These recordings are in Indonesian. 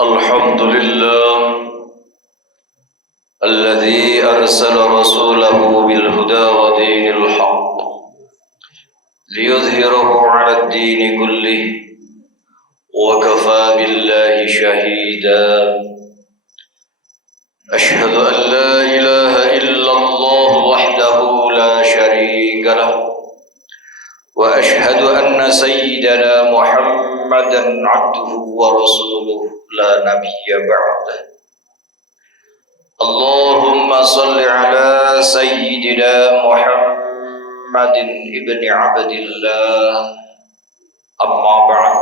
الحمد لله الذي أرسل رسوله بالهدى ودين الحق ليظهره على الدين كله وكفى بالله شهيدا. أشهد أن لا إله إلا الله وحده لا شريك له، وأشهد أن سيدنا محمدا عبده ورسوله لا نبي بعده. اللهم صل على سيدنا محمد ابن عبد الله. أما بعد،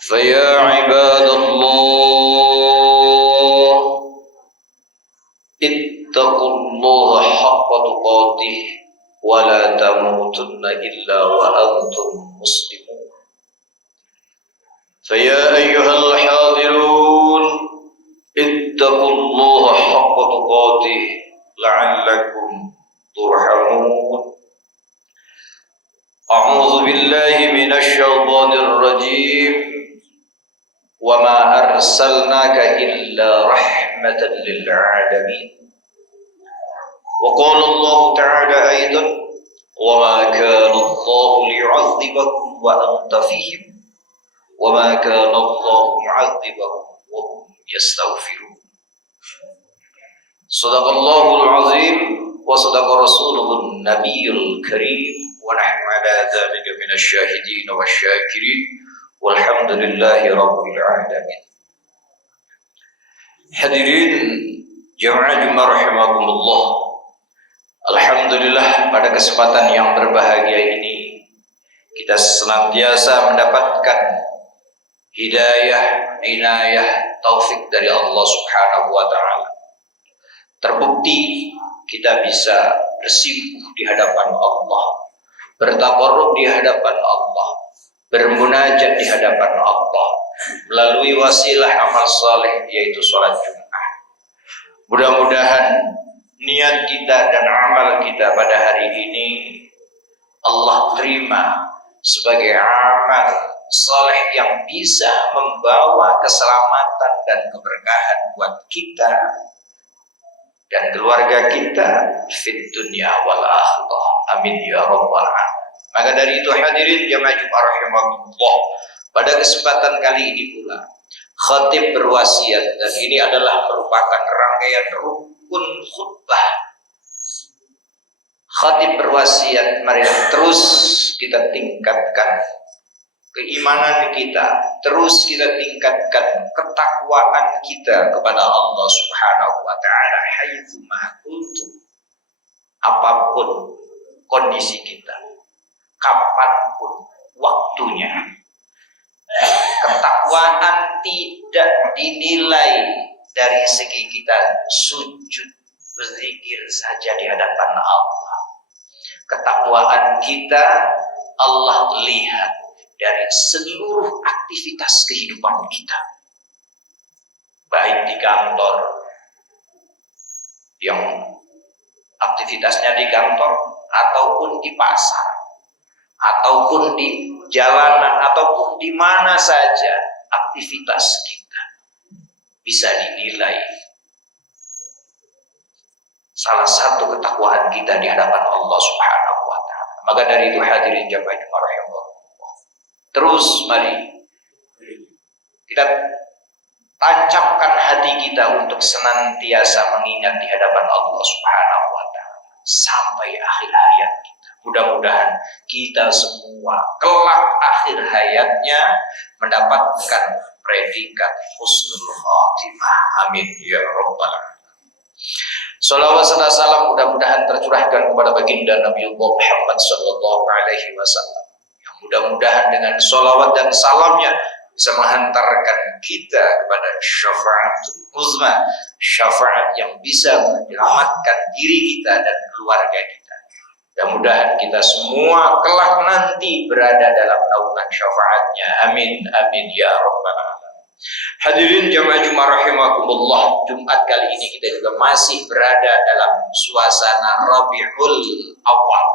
فيا عباد الله اتقوا الله حق تقاته ولا تموتن إلا وأنتم مسلمون. فيا أيها الحاضرون اتقوا الله حق تقاته لعلكم ترحمون. أعوذ بالله من الشيطان الرجيم. وما أرسلناك إلا رحمة للعالمين. وقال الله تعالى أيضا: وما كان الله ليعذبكم وأنت فيهم وما كان الله معذبهم وهم يستغفرون. صدق الله العظيم وصدق رسوله النبي الكريم ونحن على ذلك من الشاهدين والشاكرين والحمد لله رب العالمين. Hadirin jamaah Jumat rahimakumullah. Alhamdulillah, pada kesempatan yang berbahagia ini kita senantiasa mendapatkan hidayah, inayah, taufik dari Allah Subhanahu wa taala. Terbukti kita bisa bersimpuh di hadapan Allah, bertaqarrub di hadapan Allah, bermunajat di hadapan Allah melalui wasilah amal saleh yaitu salat Jumat. Mudah-mudahan niat kita dan amal kita pada hari ini Allah terima sebagai amal saleh yang bisa membawa keselamatan dan keberkahan buat kita dan keluarga kita fid dunya wal akhirah. Amin ya rabbal alamin. Maka dari itu hadirin jamaah Jumat rahimakumullah, pada kesempatan kali ini pula khatib berwasiat, dan ini adalah merupakan rangkaian rukun khutbah. Khatib berwasiat, mari terus kita tingkatkan keimanan kita, terus kita tingkatkan ketakwaan kita kepada Allah Subhanahu wa taala haitsu ma kuntum. Apapun kondisi kita, kapanpun waktunya, ketakwaan tidak dinilai dari segi kita sujud berzikir saja di hadapan Allah. Ketakwaan kita Allah lihat dari seluruh aktivitas kehidupan kita, baik di kantor yang aktivitasnya di kantor, ataupun di pasar, ataupun di jalanan, ataupun di mana saja aktivitas kita bisa dinilai salah satu ketakwaan kita di hadapan Allah Subhanahu wa taala. Maka dari itu hadirin jamaah Jumat rahimakumullah, terus mari kita tancapkan hati kita untuk senantiasa mengingat di hadapan Allah Subhanahu wa taala sampai akhir hayat kita. Mudah-mudahan kita semua kelak akhir hayatnya mendapatkan predikat husnul khatimah. Amin ya rabbal alamin. Salawat serta salam mudah-mudahan tercurahkan kepada baginda Nabi Muhammad sallallahu alaihi wasallam, yang mudah-mudahan dengan salawat dan salamnya bisa menghantarkan kita kepada syafaatul uzma, syafaat yang bisa menyelamatkan diri kita dan keluarga kita. Mudah-mudahan kita semua kelak nanti berada dalam naungan syafaatnya. Amin amin ya rabbal alamin. Hadirin jamaah Jumat rahimakumullah, Jumat kali ini kita juga masih berada dalam suasana Rabiul Awal.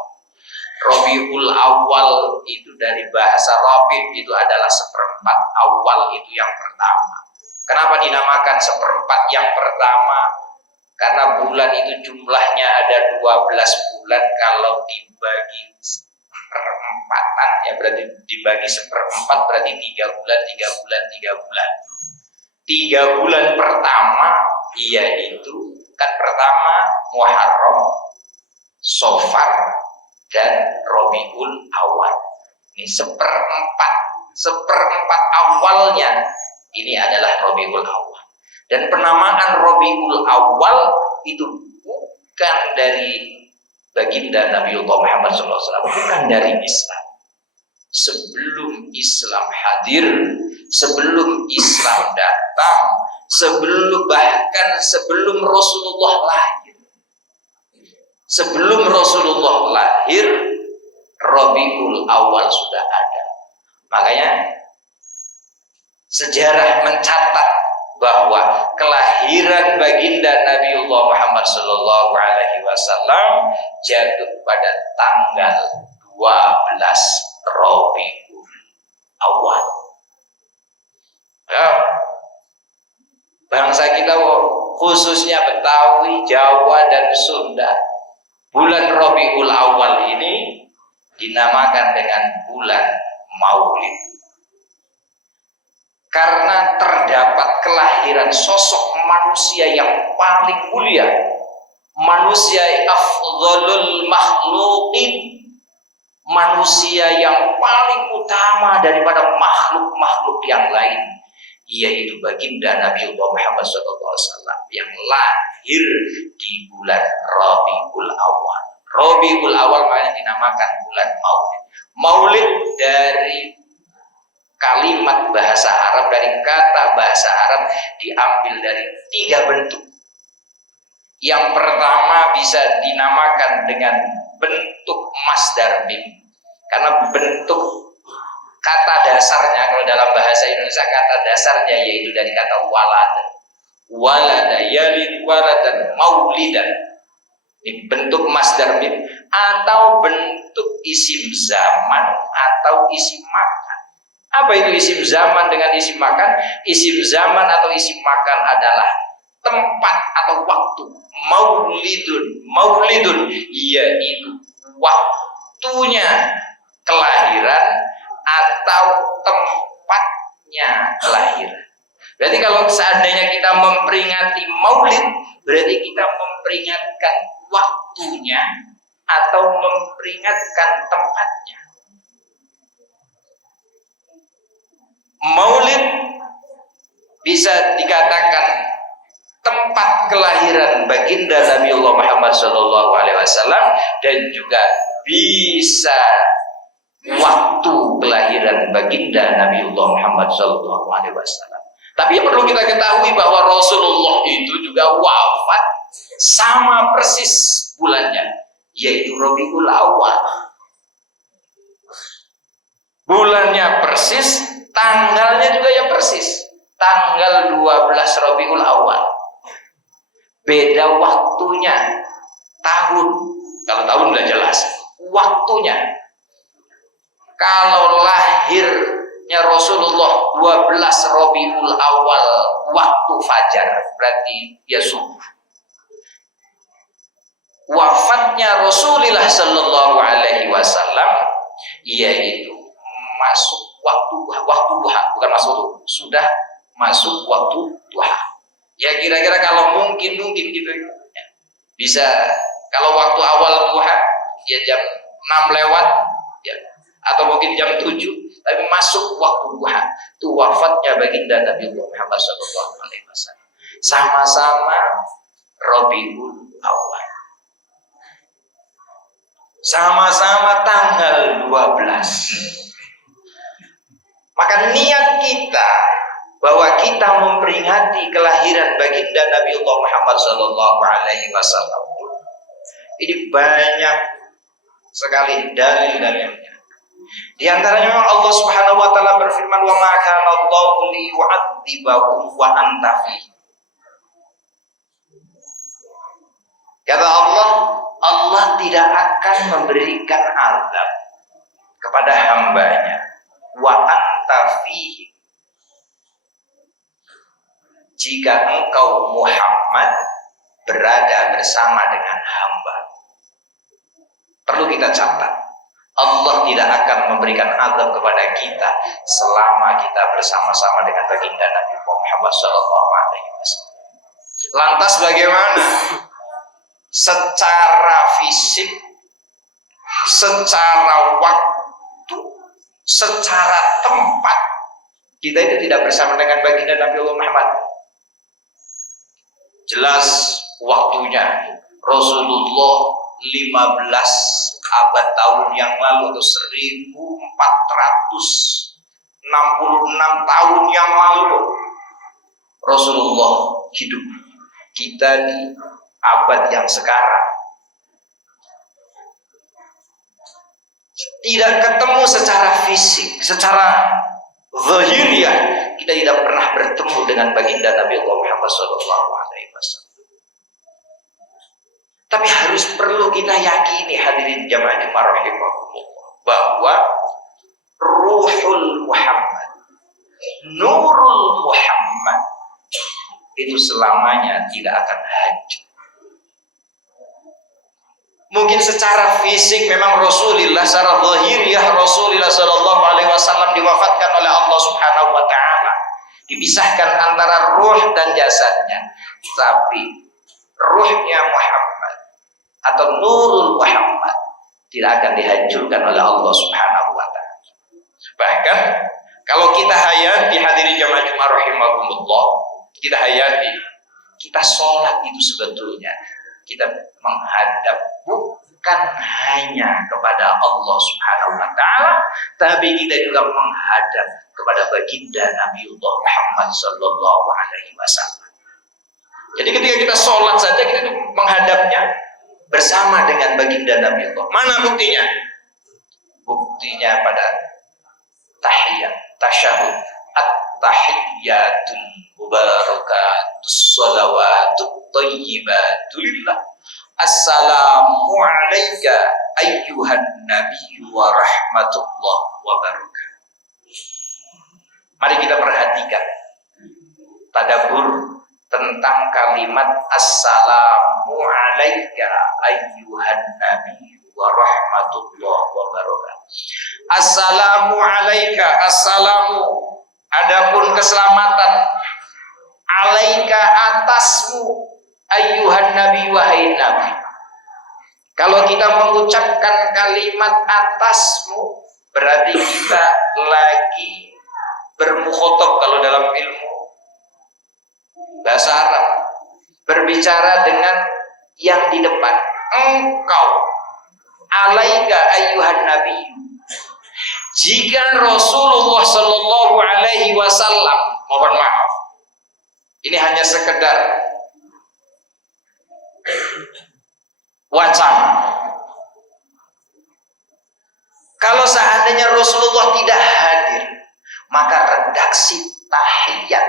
Rabiul Awal itu dari bahasa Rabi itu adalah seperempat awal, itu yang pertama. Kenapa dinamakan seperempat yang pertama? Karena bulan itu jumlahnya ada 12 bulan. Kalau dibagi perempatan, ya berarti dibagi seperempat, berarti 3 bulan, 3 bulan, 3 bulan. 3 bulan pertama, yaitu kan pertama Muharram, Safar, dan Rabiul Awal. Ini seperempat awalnya ini adalah Rabiul Awal. Dan penamaan Rabiul Awal itu bukan dari baginda Nabiullah Muhammad SAW, bukan dari Islam. Sebelum Islam hadir, sebelum Islam datang, bahkan sebelum Rasulullah lahir. Sebelum Rasulullah lahir, Rabiul Awal sudah ada. Makanya sejarah mencatat bahwa kelahiran baginda Nabiullah Muhammad Sallallahu Alaihi Wasallam jatuh pada tanggal 12 Rabiul Awal. Ya. Bangsa kita khususnya Betawi, Jawa, dan Sunda, bulan Rabiul Awal ini dinamakan dengan bulan Maulid. Karena terdapat kelahiran sosok manusia yang paling mulia, manusia afdhalul makhluqin, manusia yang paling utama daripada makhluk-makhluk yang lain, yaitu baginda Nabiullah Muhammad SAW yang lahir di bulan Rabiul Awal. Rabiul Awal makanya dinamakan bulan Maulid. Maulid dari kalimat bahasa Arab, dari kata bahasa Arab diambil dari 3 bentuk. Yang pertama bisa dinamakan dengan bentuk masdar mim, karena bentuk kata dasarnya, kalau dalam bahasa Indonesia kata dasarnya yaitu dari kata walada yalid waladan maulidan. Ini bentuk masdar mim, atau bentuk isim zaman atau isim makan. Apa itu isim zaman dengan isim makan? Isim zaman atau isim makan adalah tempat atau waktu. Maulidun yaitu waktunya kelahiran atau tempatnya kelahiran. Berarti kalau seandainya kita memperingati Maulid, berarti kita memperingatkan waktunya atau memperingatkan tempatnya. Maulid bisa dikatakan tempat kelahiran baginda Nabiullah Muhammad SAW, dan juga bisa waktu kelahiran baginda Nabiullah Muhammad SAW. Tapi yang perlu kita ketahui bahwa Rasulullah itu juga wafat sama persis bulannya, yaitu Rabiul Awal. Bulannya persis, tanggalnya juga yang persis, tanggal 12 Rabiul Awal. Beda waktunya, tahun. Kalau tahun udah jelas, waktunya. Kalau lahirnya Rasulullah 12 Rabiul Awal waktu fajar, berarti ya subuh. Wafatnya Rasulullah Sallallahu Alaihi Wasallam yaitu masuk waktu duha, bukan masuk, sudah masuk waktu duha. Ya kira-kira kalau mungkin gitu ya. Bisa kalau waktu awal duha ya jam 6 lewat ya, atau mungkin jam 7, tapi masuk waktu duha. Itu wafatnya baginda Nabi Muhammad SAW. Sama-sama Rabiul Awal. Sama-sama tanggal 12. Maka niat kita bahwa kita memperingati kelahiran baginda Nabiullah Muhammad SAW, ini banyak sekali dalil-dalilnya. Di antaranya memang Allah Subhanahu wa taala berfirman, "Wa ma kana Allahu liyu'adzibahum wa anta fihim." Kata Allah, Allah tidak akan memberikan azab kepada hambanya. Wa anta fihi, jika engkau Muhammad berada bersama dengan hamba. Perlu kita catat, Allah tidak akan memberikan azab kepada kita selama kita bersama-sama dengan baginda Nabi Muhammad SAW. Lantas bagaimana? Secara fisik, secara waktu, secara tempat, kita itu tidak bersama dengan baginda Nabi Muhammad. Jelas waktunya Rasulullah 15 abad tahun yang lalu atau 1466 tahun yang lalu Rasulullah hidup. Kita di abad yang sekarang tidak ketemu secara fisik, secara zahiriyah kita tidak pernah bertemu dengan baginda Nabi Muhammad SAW. Tapi harus perlu kita yakini, hadirin jamaah rahimakumullah, bahwa Ruhul Muhammad, Nurul Muhammad itu selamanya tidak akan hancur. Mungkin secara fisik memang Rasulullah secara zahiriyah Rasulullah sallallahu alaihi wasallam diwafatkan oleh Allah Subhanahu wa taala, dipisahkan antara ruh dan jasadnya, tapi ruhnya Muhammad atau Nurul Muhammad tidak akan dihancurkan oleh Allah Subhanahu wa taala. Bahkan kalau kita hayati, hadirin jamaah Jumat rahimakumullah, kita hayati, kita sholat itu sebetulnya kita menghadap bukan hanya kepada Allah Subhanahu wa taala, tapi kita juga menghadap kepada baginda Nabiullah Muhammad sallallahu alaihi wasallam. Jadi ketika kita sholat saja kita menghadapnya bersama dengan baginda Nabiullah. Mana buktinya? Buktinya pada tahiyat, tasyahud, at-tahiyyatul mubarakatus shalawatut thayyibatul lillah. Assalamu alayka ayyuhan nabiyyu wa rahmatullah wa barakatuh. Mari kita perhatikan tadabbur tentang kalimat assalamu alayka ayyuhan nabiyyu wa rahmatullah wa barakatuh. Assalamu alayka, assalamu, adapun keselamatan, alaika atasmu, ayyuhan nabi, wahai nabi. Kalau kita mengucapkan kalimat atasmu, berarti kita lagi bermukhotob kalau dalam ilmu bahasa Arab, berbicara dengan yang di depan. Engkau, alaika ayyuhan nabi. Jika Rasulullah sallallahu alaihi wasallam, mohon maaf, ini hanya sekedar wacana. Kalau seandainya Rasulullah tidak hadir, maka redaksi tahiyat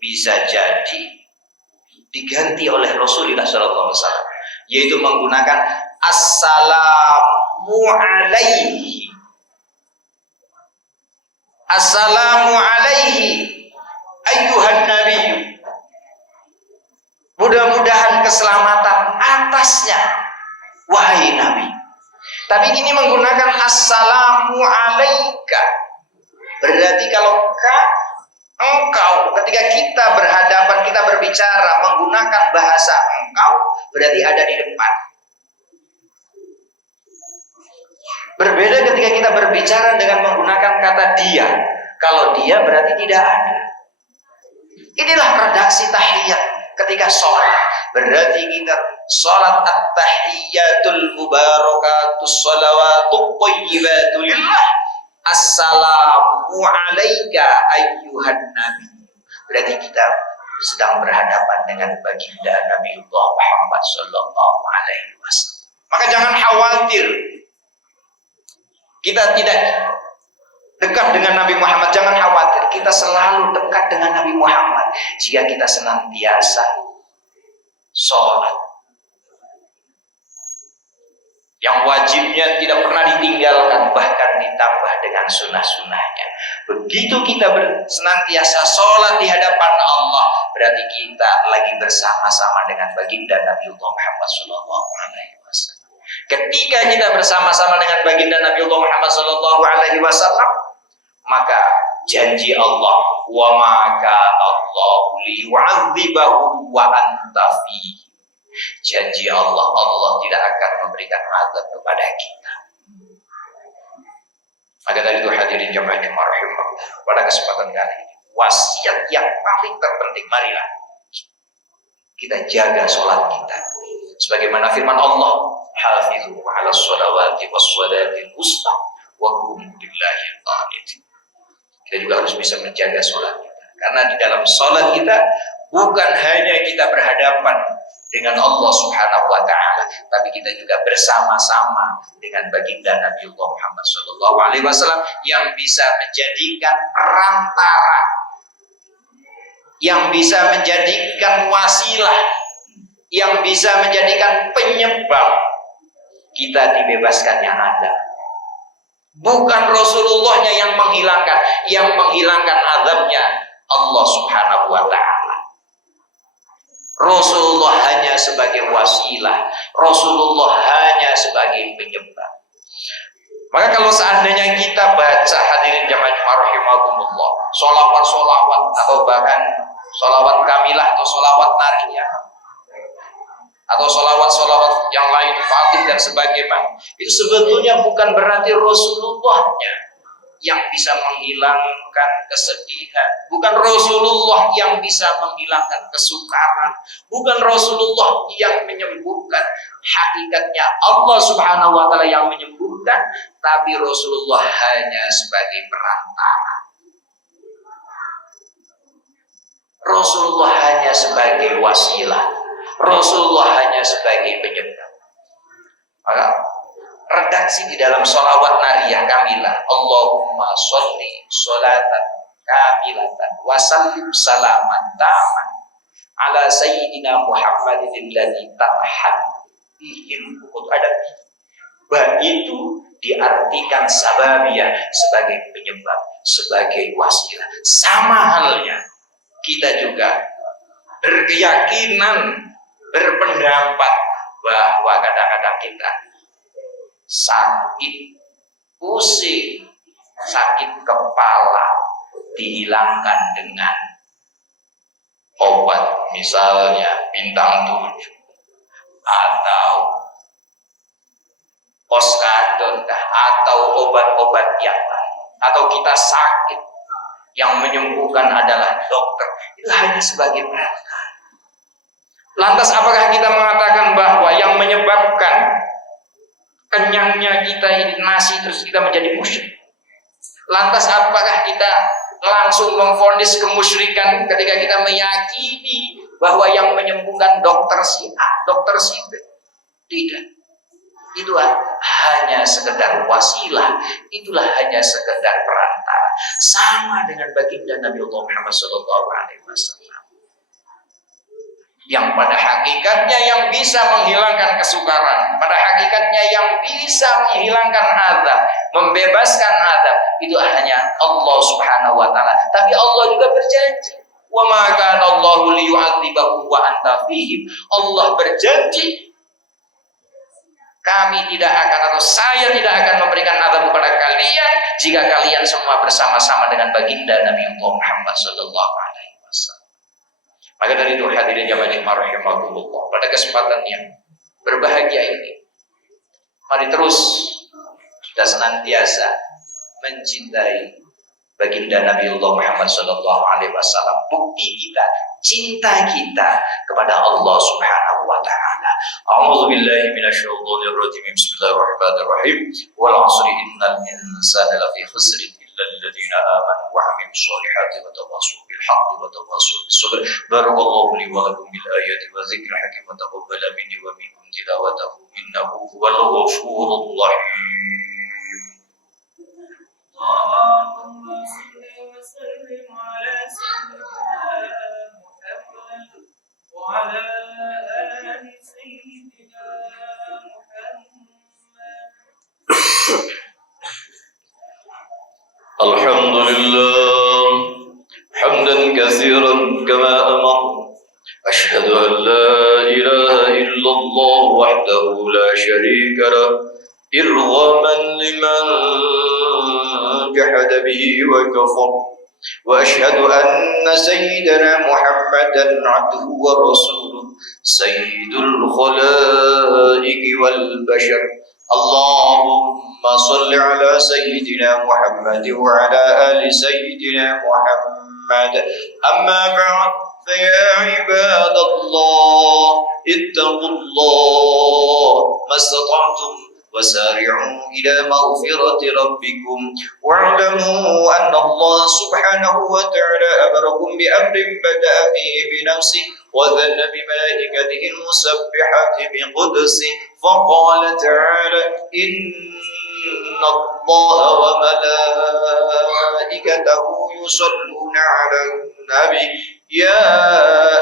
bisa jadi diganti oleh Rasulullah sallallahu alaihi wasallam, yaitu menggunakan assalamu alaihi. Assalamu alaihi ayyuhan nabi. Mudah-mudahan keselamatan atasnya, wahai nabi. Tapi ini menggunakan assalamu alaika. Berarti kalau engkau, ketika kita berhadapan, kita berbicara menggunakan bahasa engkau, berarti ada di depan. Berbeda ketika kita berbicara dengan menggunakan kata dia. Kalau dia berarti tidak ada. Inilah redaksi tahiyat ketika sholat. Berarti kita sholat at-tahiyyatul mubarakatus shalawatut thayyibatul lillah. Assalamu alayka ayyuhan nabi. Berarti kita sedang berhadapan dengan baginda Nabiullah Muhammad sallallahu alaihi wasallam. Maka jangan khawatir kita tidak dekat dengan Nabi Muhammad. Jangan khawatir, kita selalu dekat dengan Nabi Muhammad jika kita senantiasa sholat yang wajibnya tidak pernah ditinggalkan, bahkan ditambah dengan sunnah-sunnahnya. Begitu kita senantiasa sholat di hadapan Allah, berarti kita lagi bersama-sama dengan baginda Nabiullah Muhammad SAW. Ketika kita bersama-sama dengan baginda Nabiullah Muhammad SAW, maka janji Allah, wa maka Allah liyu'adzibahum wa anta fihi. Janji Allah, Allah tidak akan memberikan azab kepada kita. Maka dari itu hadirin jamaah rahimahullah, pada kesempatan kali ini, wasiat yang paling terpenting, marilah kita jaga sholat kita. Sebagaimana firman Allah, hafizu ala sholawati was sholatil wusta wa qumu lillahi qanitin. Kita juga harus bisa menjaga sholat kita, karena di dalam sholat kita bukan hanya kita berhadapan dengan Allah Subhanahu wa taala, tapi kita juga bersama-sama dengan baginda Nabiullah Muhammad SAW yang bisa menjadikan perantara, yang bisa menjadikan wasilah, yang bisa menjadikan penyebab kita dibebaskannya azab. Bukan Rasulullahnya yang menghilangkan azabnya Allah Subhanahu wa taala. Rasulullah hanya sebagai wasilah, Rasulullah hanya sebagai penyebab. Maka kalau seandainya kita baca, hadirin jamaah rahimakumullah, solawat-solawat atau bahkan solawat kamilah atau solawat nariyah atau solawat-solawat yang lain, fatih dan sebagainya, itu sebetulnya bukan berarti Rasulullahnya yang bisa menghilangkan kesedihan, bukan Rasulullah yang bisa menghilangkan kesukaran, bukan Rasulullah yang menyembuhkan. Hakikatnya Allah Subhanahu wa taala yang menyembuhkan, tapi Rasulullah hanya sebagai perantara. Rasulullah hanya sebagai wasilah, Rasulullah hanya sebagai penyebab. Maka redaksi di dalam sholawat nariyah kamilah, Allahumma sholli sholatan kamilatan wa sallim salaman taman ala sayyidina Muhammadin alladzi tanhan bihil uqud adabi. Itu diartikan sababiyah sebagai penyebab, sebagai wasilah. Sama halnya kita juga berkeyakinan, berpendapat bahwa kadang-kadang kita sakit, pusing, sakit kepala dihilangkan dengan obat, misalnya bintang 7 atau oskadon atau obat-obat yang lain, atau kita sakit yang menyembuhkan adalah dokter. Itu hanya sebagai perantara. Lantas apakah kita mengatakan bahwa yang menyebabkan kenyangnya kita ini nasi terus kita menjadi musyrik? Lantas apakah kita langsung memvonis kemusyrikan ketika kita meyakini bahwa yang menyembuhkan dokter si A, dokter si B? Tidak. Itu hanya sekedar wasilah, itulah hanya sekedar perantara. Sama dengan baginda Nabiullah Muhammad SAW, yang pada hakikatnya yang bisa menghilangkan kesukaran, pada hakikatnya yang bisa menghilangkan azab, membebaskan azab, itu hanya Allah Subhanahu wa taala. Tapi Allah juga berjanji, wa ma kana Allahu liyu'adzibahum wa anta fihim. Allah berjanji, kami tidak akan, atau saya tidak akan memberikan azab kepada kalian jika kalian semua bersama-sama dengan baginda Nabi Muhammad sallallahu alaihi wasallam. Maka dari itu hadirin jamaah rahimahumullah, pada kesempatan yang berbahagia ini, mari terus kita senantiasa mencintai baginda Nabiullah Muhammad sallallahu alaihi wasallam. Bukti kita, cinta kita kepada Allah Subhanahu wa taala. A'udzu billahi minasyaitonir rajim. Bismillahirrahmanirrahim. Wal 'asri innal insana lafi khusr illa alladziina aamanu wa 'amilus shalihati wa tawassaw bil haqqi wa tawassaw bis sabr. Barakallahu li wa lakum bil ayati wa dzikril hakim wa taqabbala minni wa minkum tilawatahu innahu huwal ghafurur rahim. Allahumma salli wa sallim ala sayyidina Muhammad wa ala ali sayyidina Muhammad الحمد لله حمدا كثيرا كما أمر. أشهد أن لا إله إلا الله وحده لا شريك له إرغاما لمن جحد به وكفر. وأشهد أن سيدنا محمدا عبده ورسوله سيد الخلائق والبشر. اللهم صل على سيدنا محمد وعلى آل سيدنا محمد. أما بعد فيا عباد الله اتقوا الله ما استطعتم وسارعوا إلى مغفرة ربكم واعلموا أن الله سبحانه وتعالى أمركم بأمر بدأ فيه بنفسه وذن بملائكته المسبحة بقدسه فقال تعالى إن الله وملائكته يصلون على النبي يا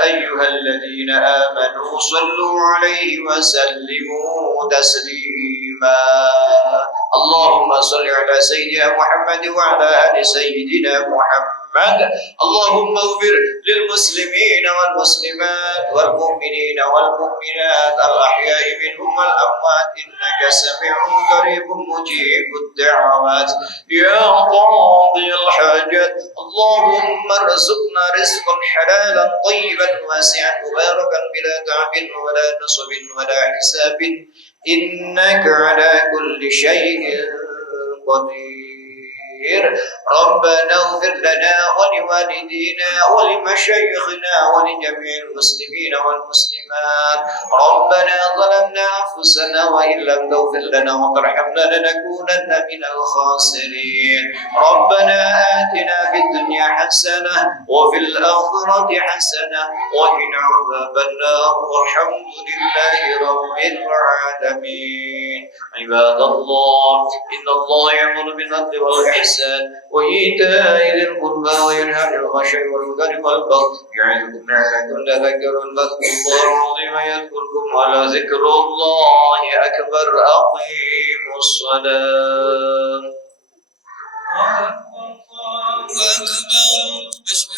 أيها الذين آمنوا صلوا عليه وسلموا تسليما. اللهم صل على سيدنا محمد وعلى آل سيدنا محمد. اللهم اغفر للمسلمين والمسلمات والمؤمنين والمؤمنات الأحياء منهم والأموات إنك سميع قريب مجيب الدعوات يا قاضي الحاجات. اللهم ارزقنا رزقا حلالا طيبا واسعا مباركا بلا تعب ولا نصب ولا حساب إنك على كل شيء قدير. ربنا اغفر لنا ولوالدينا ولمشايخنا ولجميع المسلمين والمسلمات. ربنا ظلمنا أنفسنا وإن لم تغفر لنا وترحمنا لنكونن من الخاسرين. ربنا آتنا في الدنيا حسنة وفي الآخرة حسنة وقنا عذاب النار والحمد لله رب العالمين. عباد الله إن الله يأمر بالعدل والإحسان وإيتاء ذي القربى وينهى عن الفحشاء والمنكر والبغي يعظكم لعلكم تذكرون. فاذكروا الله العظيم يذكركم ولذكر الله أكبر. أقيموا الصلاة. الله أكبر.